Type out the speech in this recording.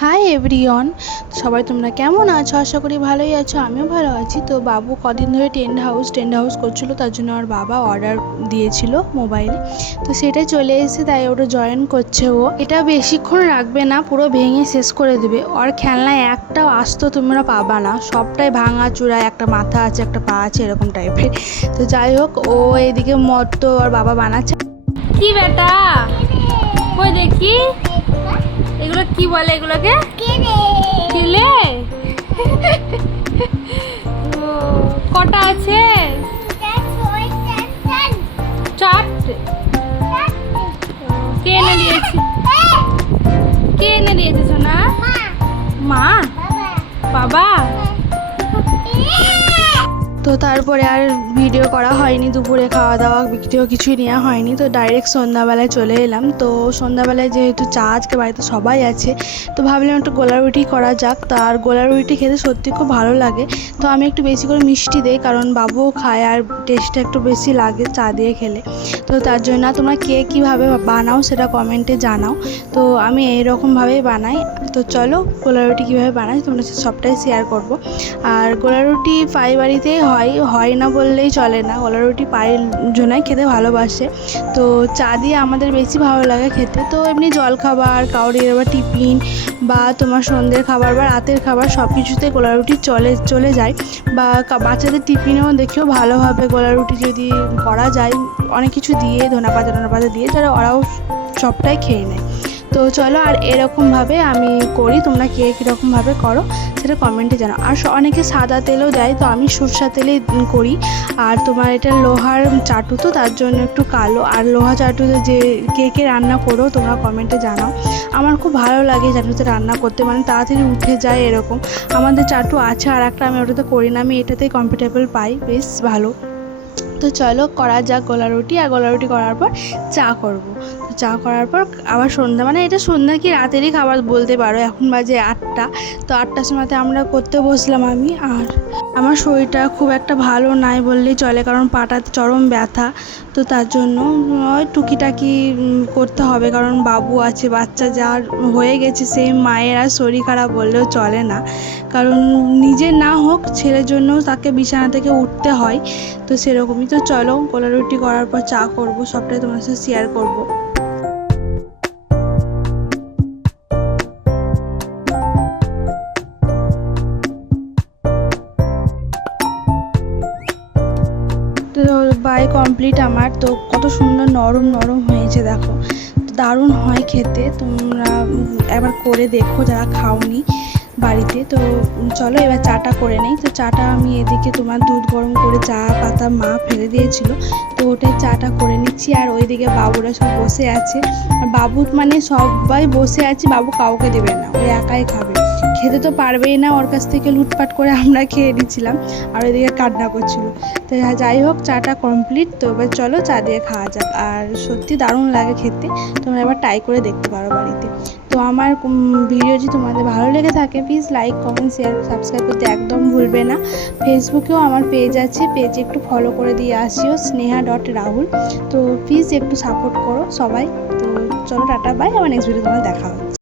Hi everyone, সবাই তোমরা কেমন আছো? আশা করি ভালোই আছো, আমিও ভালো আছি। তো বাবু কদিন ধরে টেন্ট হাউস করছিল, তার জন্য আর বাবা অর্ডার দিয়েছিল মোবাইলে, তো সেটাই চলে এসেছে, তাই ওটা জয়েন করছে। ও এটা বেশিক্ষণ রাখবে না, পুরো ভেঙে শেষ করে দেবে। ওর খেলনায় একটাও আস্ত তোমরা পাবা না, সবটাই ভাঙা চূড়া, একটা মাথা আছে একটা পা আছে এরকম টাইপের। তো যাই হোক, ও এদিকে মদ তো ওর বাবা বানাচ্ছে। কি বেটা, কই দেখি এগুলো কি বলে, এগুলোকে কেলে। ও, কটা আছে? চারটে। কে এনে দিয়েছে? কে এনে দিয়েছে সোনা? মা? বাবা? তো তারপরে আর ভিডিও করা হয়নি, দুপুরে খাওয়া দাওয়া ভিডিও কিছুই নেওয়া হয়নি। তো ডাইরেক্ট সন্ধ্যাবেলায় চলে এলাম। তো সন্ধ্যাবেলায় যেহেতু চা আজকে বাড়িতে সবাই আছে, তো ভাবলাম একটু গোলা রুটি করা যাক। তার গোলা রুটি খেতে সত্যি খুব ভালো লাগে। তো আমি একটু বেশি করে মিষ্টি দিই, কারণ বাবুও খায় আর টেস্টটা একটু বেশি লাগে চা দিয়ে খেলে। তো তার জন্য তোমরা কে কীভাবে বানাও সেটা কমেন্টে জানাও। তো আমি এইরকমভাবেই বানাই। তো চলো গোলা রুটি কীভাবে বানাই তোমরা সবটাই শেয়ার করব। আর গোলা রুটি পাই বাড়িতেই হয় না বললেই চলে না। গোলা রুটি পায়ের জন্যই খেতে ভালোবাসে। তো চা দিয়ে আমাদের বেশি ভালো লাগে খেতে। তো এমনি জলখাবার, কাউরির আবার টিফিন বা তোমার সন্ধ্যের খাবার বা রাতের খাবার সব কিছুতে গোলা রুটি চলে যায়। বা বাচ্চাদের টিফিনেও দেখেও ভালোভাবে গোলা রুটি যদি করা যায় অনেক কিছু দিয়ে, ধনেপাতা দিয়ে, তারা ওরাও সবটাই খেয়ে নেয়। তো চলো, আর এরকমভাবে আমি করি, তোমরা কে কীরকমভাবে করো সেটা কমেন্টে জানাও। আর অনেকে সাদা তেলও দেয়, তো আমি সরষা তেলেই করি। আর তোমার এটা লোহার চাটু, তো তার জন্য একটু কালো। আর লোহা চাটুতে যে কে রান্না করো তোমরা কমেন্টে জানাও। আমার খুব ভালো লাগে চাটুতে রান্না করতে, মানে তাড়াতাড়ি উঠে যায় এরকম। আমাদের চাটু আছে আর একটা, আমি ওটাতে করি না, আমি এটাতেই কমফোর্টেবল পাই, বেশ ভালো। তো চলো করা যাক গোলা রুটি। আর গোলা রুটি করার পর চা করব। তো চা করার পর আবার সন্ধ্যা, মানে এটা সন্ধ্যা কি রাতেরই খাবার বলতে পারো, এখন বাজে 8টা। তো 8টার সময়তে আমরা করতে বসলাম আমি। আর আমার শরীরটা খুব একটা ভালো নাই বললেই চলে, কারণ পাটাতে চরম ব্যথা। তো তার জন্য ওই টুকিটাকি করতে হবে, কারণ বাবু আছে, বাচ্চা যার হয়ে গেছে সেই মায়ের আর শরীর খারাপ বললেও চলে না। কারণ নিজের না হোক, ছেলের জন্যও তাকে বিছানা থেকে উঠতে হয়। তো সেরকমই। তো চলো গোলা রুটি করার পর চা করব, সবটাই তোমার সাথে শেয়ার করব। তো বাই কমপ্লিট আমার। তো কত সুন্দর নরম নরম হয়েছে দেখো, দারুণ হয় খেতে। তোমরা একবার করে দেখো যারা খাওনি বাড়িতে। তো চলো এবার চাটা করে নেই। তো চাটা আমি এদিকে তোমার দুধ গরম করে চা পাতা মা ফেলে দিয়েছিল, তো ওটাই চাটা করে নিচ্ছি। আর ওইদিকে বাবুরা সব বসে আছে। আর বাবু মানে সবাই বসে আছে, বাবু কাউকে দেবে না, ওই একাই খাবে। খেতে তো পারবেই না, ওর কাছ থেকে লুটপাট করে আমরা খেয়ে নিচ্ছিলাম। আর ওইদিকে কান্না করছিল। তো যাই হোক, চাটা কমপ্লিট। তো এবার চলো চা দিয়ে খাওয়া যাক। আর সত্যি দারুণ লাগে খেতে, তোমরা এবার ট্রাই করে দেখতে পারো বাড়িতে। তো আমার ভিডিও যদি তোমাদের ভালো লেগে থাকে, please like comment share subscribe করতে একদম ভুলবে না। ফেসবুকেও আমার পেজ আছে, পেজে একটু ফলো করে দিয়ে আসিও, স্নেহা.রাহুল। তো প্লিজ একটু সাপোর্ট করো সবাই। তো চলো টাটা বাই, আমার নেক্সট ভিডিও তোমার দেখা হবে।